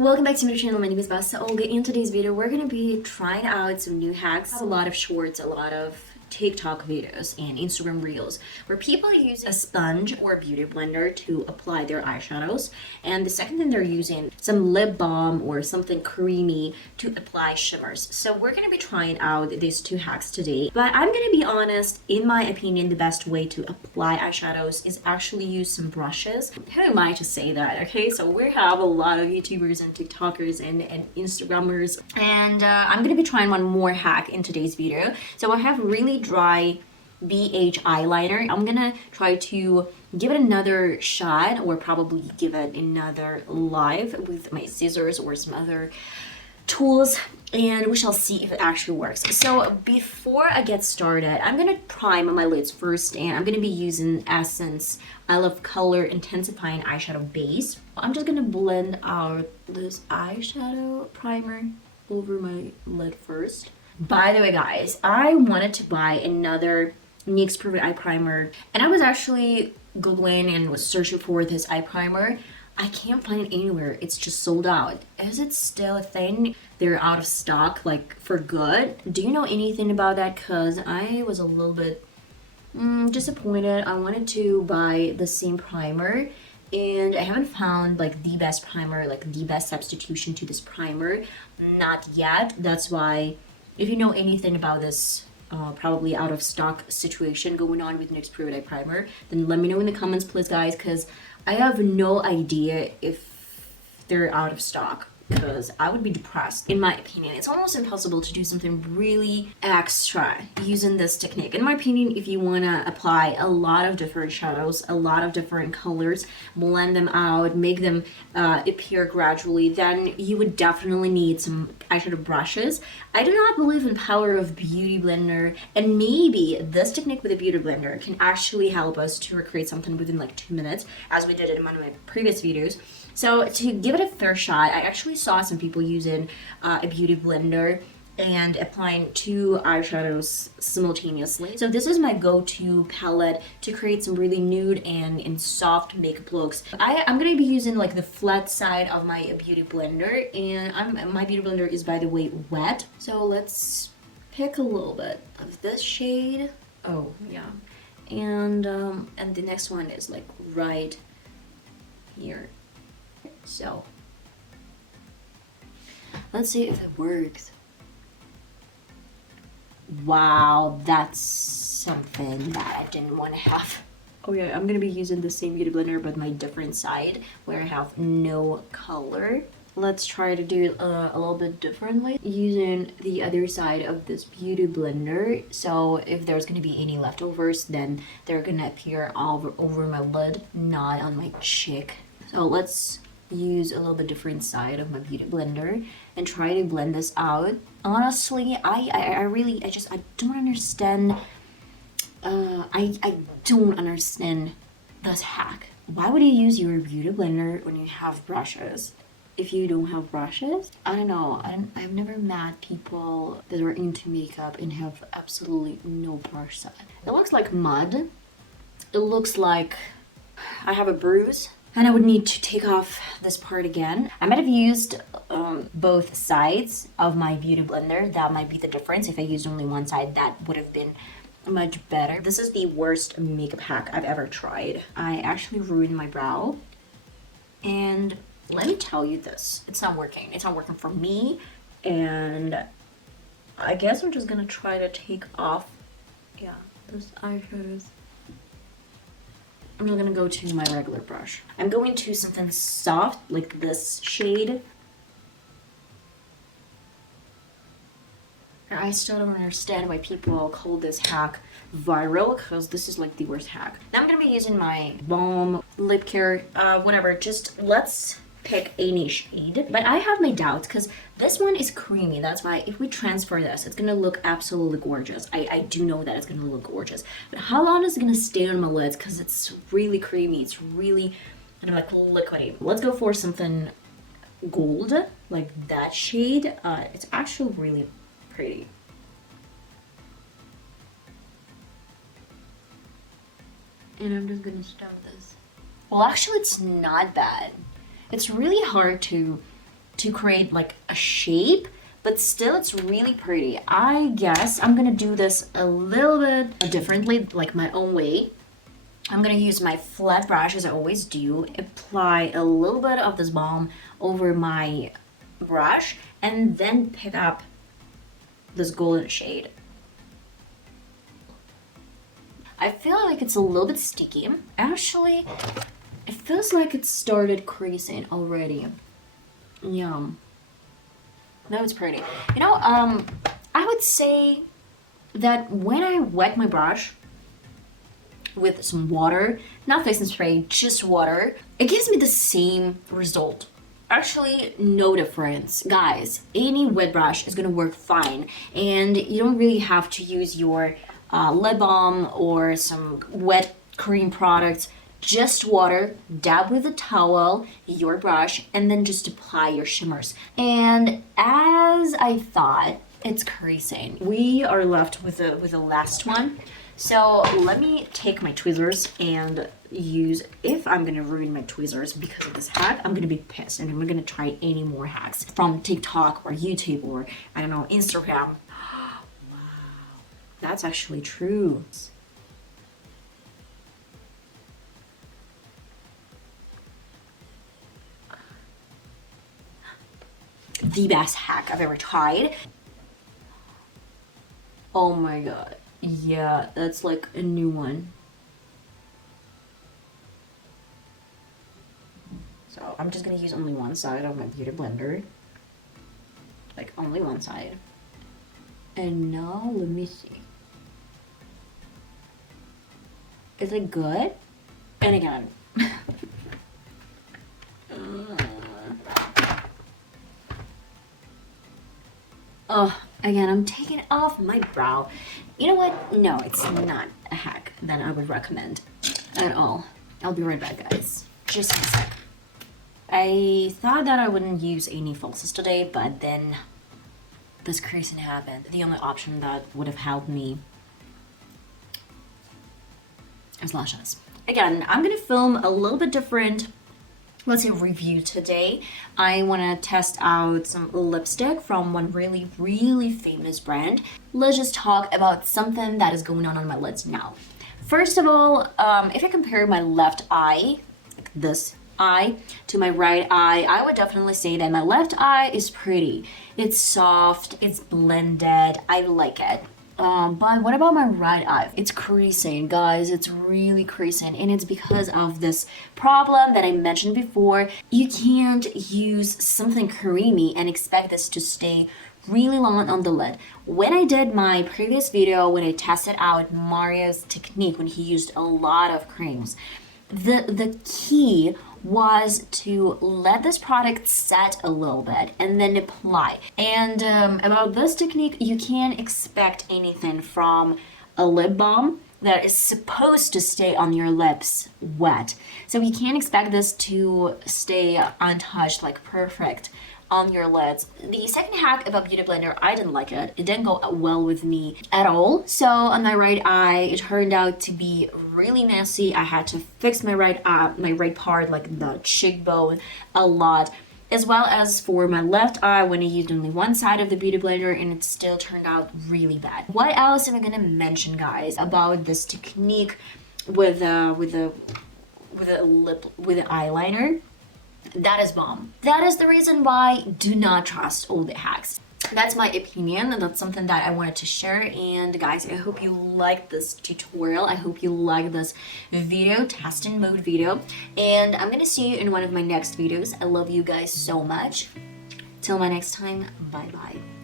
Welcome back to my channel. My name is VassaOlga. In today's video, we're gonna be trying out some new hacks. I have a lot of shorts, a lot of TikTok videos and Instagram reels where people use a sponge or a beauty blender to apply their eyeshadows, and the second thing they're using some lip balm or something creamy to apply shimmers. So we're gonna be trying out these two hacks today, but I'm gonna be honest, in my opinion, the best way to apply eyeshadows is actually use some brushes. Who am I to say that? Okay, so we have a lot of YouTubers and TikTokers and Instagrammers, and I'm gonna be trying one more hack in today's video. So I have really dry BH eyeliner. I'm gonna try to give it another shot, or probably give it another live with my scissors or some other tools, and we shall see if it actually works. So before I get started, I'm gonna prime my lids first, and I'm gonna be using Essence I Love Color Intensifying Eyeshadow Base. I'm just gonna blend out this eyeshadow primer over my lid first. By the way, guys, I wanted to buy another NYX Perfect Eye Primer, and I was actually googling and was searching for this eye primer. I can't find it anywhere. It's just sold out. Is it still a thing? They're out of stock, like, for good? Do you know anything about that? Because I was a little bit disappointed. I wanted to buy the same primer, and I haven't found like the best primer, like the best substitution to this primer. Not yet. That's why, if you know anything about this probably out of stock situation going on with NYX Perfect Eye Primer, then let me know in the comments, please, guys, because I have no idea if they're out of stock, because I would be depressed. In my opinion, it's almost impossible to do something really extra using this technique. In my opinion, if you want to apply a lot of different shadows, a lot of different colors, blend them out, make them appear gradually, then you would definitely need some eyeshadow brushes. I do not believe in power of beauty blender, and maybe this technique with a beauty blender can actually help us to recreate something within like 2 minutes, as we did in one of my previous videos. So to give it a fair shot, I actually saw some people using a beauty blender and applying 2 eyeshadows simultaneously. So this is my go-to palette to create some really nude and soft makeup looks. I'm gonna be using like the flat side of my beauty blender, and my beauty blender is, by the way, wet. So let's pick a little bit of this shade. Oh yeah, and the next one is like right here. So let's see if it works. Wow, that's something that I didn't want to have. Oh yeah, I'm gonna be using the same beauty blender but my different side where I have no color. Let's try to do it a little bit differently using the other side of this beauty blender. So if there's gonna be any leftovers, then they're gonna appear all over my lid, not on my cheek. So let's use a little bit different side of my beauty blender and try to blend this out. Honestly, I don't understand. I don't understand this hack. Why would you use your beauty blender when you have brushes? If you don't have brushes, I don't know. I've never met people that are into makeup and have absolutely no brush set. It looks like mud. It looks like I have a bruise, and I would need to take off this part again. I might have used both sides of my beauty blender. That might be the difference. If I used only one side, that would have been much better. This is the worst makeup hack I've ever tried. I actually ruined my brow. And let me tell you this, it's not working. It's not working for me. And I guess I'm just gonna try to take off, those eyeshadows. I'm not gonna go to my regular brush. I'm going to something soft, like this shade. I still don't understand why people call this hack viral, because this is like the worst hack. Now I'm gonna be using my balm, lip care, whatever. Just let's pick any shade. But I have my doubts, because this one is creamy. That's why if we transfer this, it's gonna look absolutely gorgeous. I do know that it's gonna look gorgeous. But how long is it gonna stay on my lids? Because it's really creamy. It's really kind of like liquidy. Let's go for something gold, like that shade. It's actually really pretty. And I'm just gonna stop this. Well, actually, it's not bad. It's really hard to to create like a shape, but still it's really pretty. I guess I'm gonna do this a little bit differently, like my own way. I'm gonna use my flat brush as I always do, apply a little bit of this balm over my brush, and then pick up this golden shade. I feel like it's a little bit sticky. Actually, it feels like it started creasing already. Yeah. That was pretty. You know, I would say that when I wet my brush with some water, not fixing spray, just water, it gives me the same result. Actually, no difference. Guys, any wet brush is gonna work fine, and you don't really have to use your lip balm or some wet cream products. Just water, dab with a towel, your brush, and then just apply your shimmers. And as I thought, it's creasing. We are left with the last one. So let me take my tweezers and use, if I'm gonna ruin my tweezers because of this hack, I'm gonna be pissed and I'm not gonna try any more hacks from TikTok or YouTube or, I don't know, Instagram. Wow, that's actually true. The best hack I've ever tried. Oh my god. Yeah, that's like a new one. So I'm just gonna use only one side of my beauty blender. Like only one side. And now let me see. Is it good? And again. Oh, again, I'm taking it off my brow. You know what? No, it's not a hack that I would recommend at all. I'll be right back, guys. Just a sec. I thought that I wouldn't use any falsies today, but then this creasing happened. The only option that would have helped me is lashes. Again, I'm gonna film a little bit different, let's say, review today. I want to test out some lipstick from one really, really famous brand. Let's just talk about something that is going on my lids now. First of all, if I compare my left eye, like this eye, to my right eye, I would definitely say that my left eye is pretty. It's soft, it's blended, I like it. But what about my right eye? It's creasing, guys. It's really creasing, and it's because of this problem that I mentioned before. You can't use something creamy and expect this to stay really long on the lid. When I did my previous video, when I tested out Mario's technique, when he used a lot of creams, the key was to let this product set a little bit and then apply. And about this technique, you can't expect anything from a lip balm that is supposed to stay on your lips wet. So you can't expect this to stay untouched, like perfect on your lids. The second hack about Beauty Blender, I didn't like it. It didn't go well with me at all. So on my right eye, it turned out to be really messy. I had to fix my right eye, my right part, like the cheekbone, a lot. As well as for my left eye, when I used only one side of the Beauty Blender, and it still turned out really bad. What else am I gonna mention, guys, about this technique with the eyeliner? That is bomb. That is the reason why do not trust all the hacks. That's my opinion, and that's something that I wanted to share. And guys, I hope you liked this tutorial. I hope you liked this video, testing mode video. And I'm gonna see you in one of my next videos. I love you guys so much. Till my next time, bye bye.